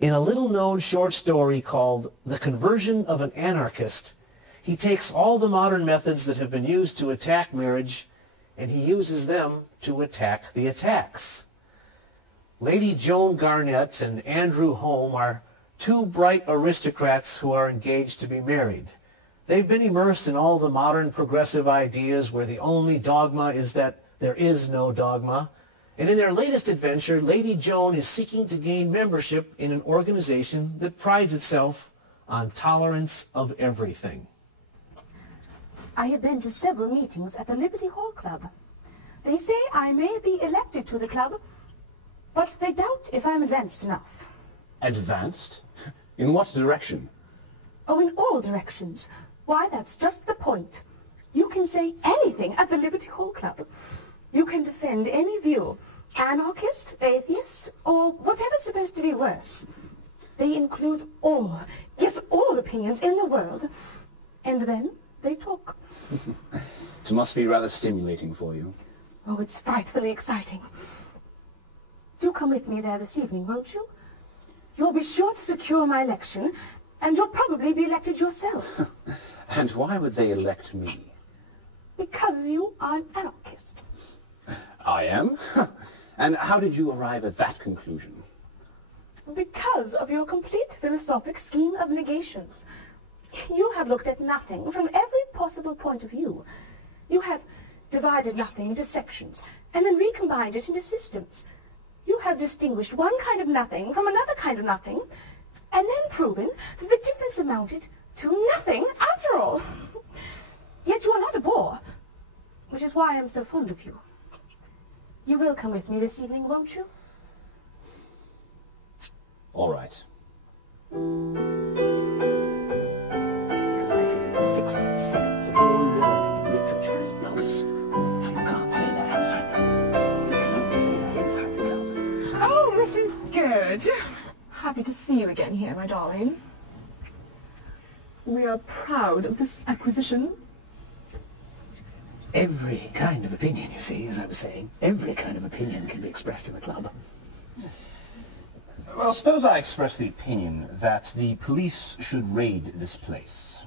In a little-known short story called The Conversion of an Anarchist, he takes all the modern methods that have been used to attack marriage, and he uses them to attack the attacks. Lady Joan Garnett and Andrew Home are two bright aristocrats who are engaged to be married. They've been immersed in all the modern progressive ideas where the only dogma is that there is no dogma. And in their latest adventure, Lady Joan is seeking to gain membership in an organization that prides itself on tolerance of everything. I have been to several meetings at the Liberty Hall Club. They say I may be elected to the club, but they doubt if I'm advanced enough. Advanced? In what direction? Oh, in all directions. Why, that's just the point. You can say anything at the Liberty Hall Club. You can defend any view, anarchist, atheist, or whatever's supposed to be worse. They include all, yes, all opinions in the world. And then they talk. It must be rather stimulating for you. Oh, it's frightfully exciting. Do come with me there this evening, won't you? You'll be sure to secure my election, and you'll probably be elected yourself. And why would they elect me? Because you are an anarchist. I am? And how did you arrive at that conclusion? Because of your complete philosophic scheme of negations. You have looked at nothing from every possible point of view. You have divided nothing into sections, and then recombined it into systems. You have distinguished one kind of nothing from another kind of nothing, and then proven that the difference amounted to nothing after all. Yet you are not a bore, which is why I am so fond of you. You will come with me this evening, won't you? All right. Because I feel in the 6th and 7th of all learning and literature is bogus. And you can't say that outside the club. You can only say that inside the club. Oh, Mrs. Good. Happy to see you again here, my darling. We are proud of this acquisition. Every kind of opinion, you see, as I was saying, every kind of opinion can be expressed in the club. Well, suppose I express the opinion that the police should raid this place.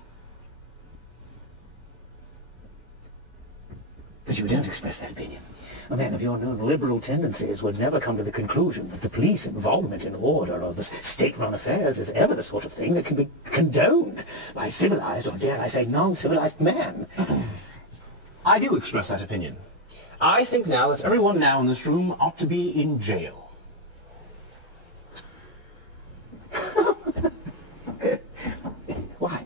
But you don't express that opinion. A man of your known liberal tendencies would never come to the conclusion that the police involvement in order or the state-run affairs is ever the sort of thing that can be condoned by civilized, or dare I say, non-civilized man. I do express that opinion. I think now that everyone now in this room ought to be in jail. Why?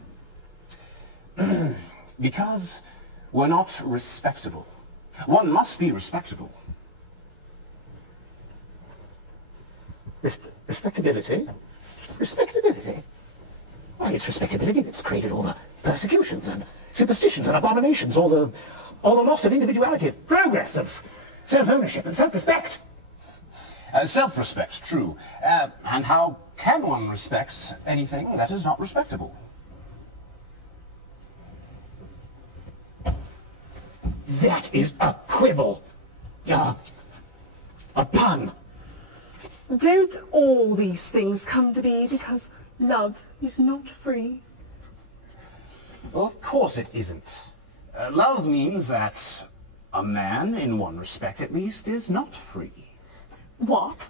Because we're not respectable. One must be respectable. Respectability? Respectability? Why, it's respectability that's created all the persecutions and superstitions and abominations, all the loss of individuality, of progress, of self-ownership and self-respect. Self-respect, true. And how can one respect anything that is not respectable? That is a quibble. Yeah, a pun. Don't all these things come to be because love is not free? Well, of course it isn't. Love means that a man, in one respect at least, is not free. What?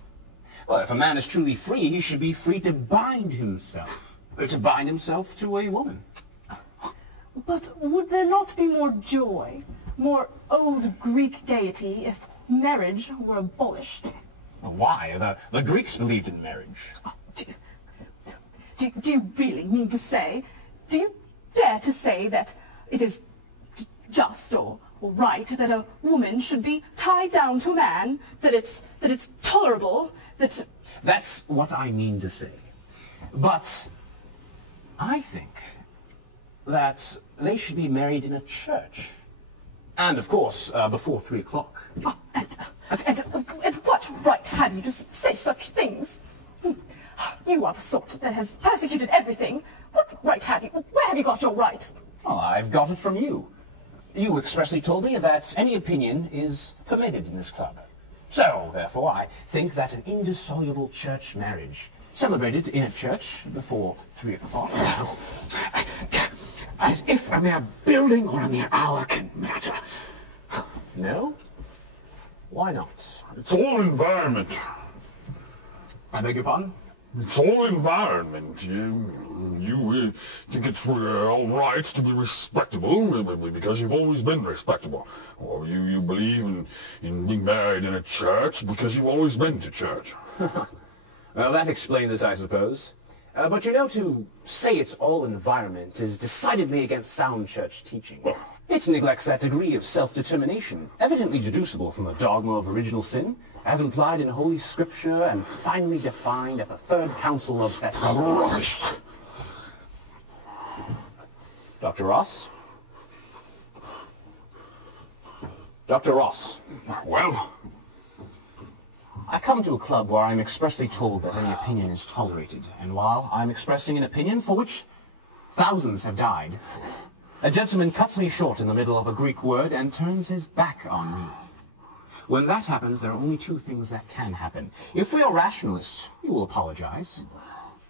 Well, if a man is truly free, he should be free to bind himself. To bind himself to a woman. But would there not be more joy, more old Greek gaiety if marriage were abolished? Well, why? The Greeks believed in marriage. Oh, do you really mean to say, do you dare to say that it is just or right that a woman should be tied down to a man, that it's tolerable, that... That's what I mean to say. But I think that they should be married in a church. And, of course, before 3 o'clock. Oh, and what right have you to say such things? You are the sort that has persecuted everything. What right have you? Where have you got your right? Oh, I've got it from you. You expressly told me that any opinion is permitted in this club. So, therefore, I think that an indissoluble church marriage celebrated in a church before 3 o'clock. As if a mere building or a mere hour can matter. No? Why not? It's all environment. I beg your pardon? It's all environment. You think it's all right to be respectable because you've always been respectable. Or you believe in being married in a church because you've always been to church. Well, that explains it, I suppose. But you know, to say it's all environment is decidedly against sound church teaching. It neglects that degree of self-determination, evidently deducible from the dogma of original sin, as implied in Holy Scripture and finally defined at the Third Council of Thessalonica. Dr. Ross? Dr. Ross. Well? I come to a club where I'm expressly told that any opinion is tolerated, and while I'm expressing an opinion for which thousands have died, a gentleman cuts me short in the middle of a Greek word and turns his back on me. When that happens, there are only two things that can happen. If we are rationalists, we will apologize.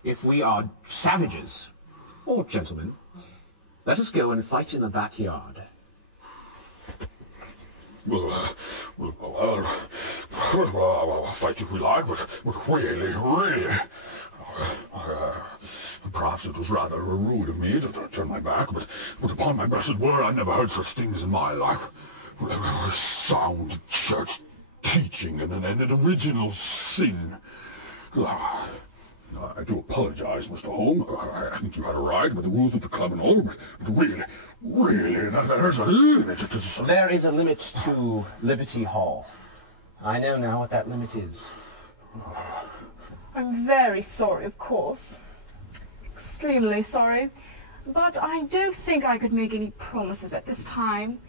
If we are savages, or gentlemen, let us go and fight in the backyard. Well, fight if we like, but really, perhaps it was rather rude of me to turn my back, but upon my blessed word, I never heard such things in my life. Sound church teaching and an original sin. I do apologize, Mr. Holmes. I think you had a right with the rules of the club and all, but really, there's a limit to... There is a limit to Liberty Hall. I know now what that limit is. I'm very sorry, of course. Extremely sorry. But I don't think I could make any promises at this time.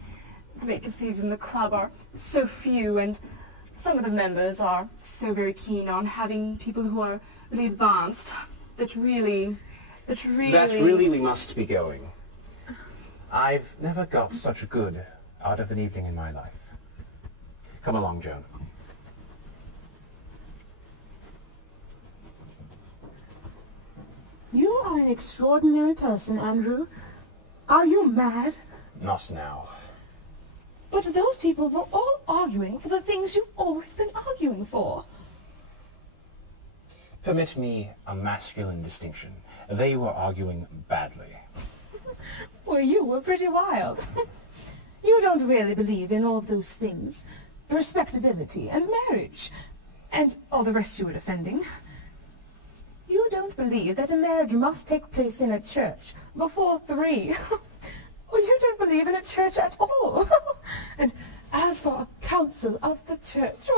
The vacancies in the club are so few, and some of the members are so very keen on having people who are really advanced that really we must be going. I've never got such good out of an evening in my life. Come along, Joan. You are an extraordinary person, Andrew. Are you mad? Not now. But those people were all arguing for the things you've always been arguing for. Permit me a masculine distinction. They were arguing badly. Well, you were pretty wild. You don't really believe in all those things. Respectability and marriage. And all the rest you were defending. You don't believe that a marriage must take place in a church before 3. Well, you don't believe in a church at all. And as for a council of the church...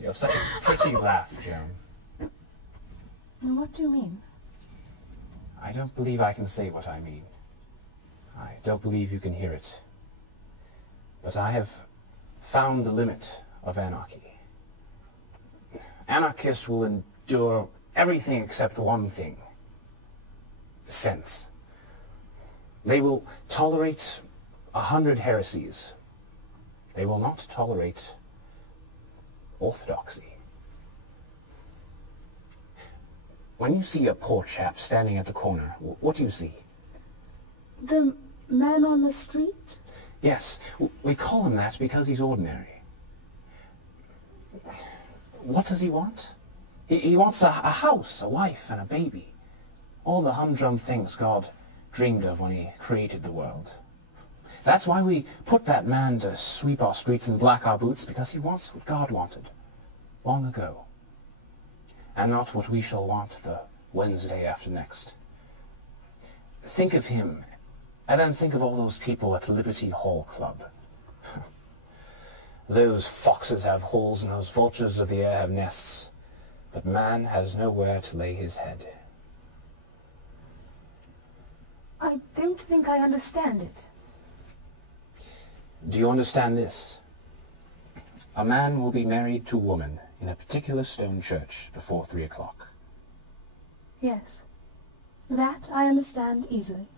You have such a pretty laugh, Joan. And what do you mean? I don't believe I can say what I mean. I don't believe you can hear it. But I have found the limit of anarchy. Anarchists will endure everything except one thing. Sense. They will tolerate 100 heresies. They will not tolerate orthodoxy. When you see a poor chap standing at the corner, what do you see? The man on the street? Yes, we call him that because he's ordinary. What does he want? He wants a house, a wife, and a baby. All the humdrum things God dreamed of when he created the world. That's why we put that man to sweep our streets and black our boots, because he wants what God wanted long ago, and not what we shall want the Wednesday after next. Think of him, and then think of all those people at Liberty Hall Club. Those foxes have holes and those vultures of the air have nests, but man has nowhere to lay his head. I don't think I understand it. Do you understand this? A man will be married to a woman in a particular stone church before 3 o'clock. Yes. That I understand easily.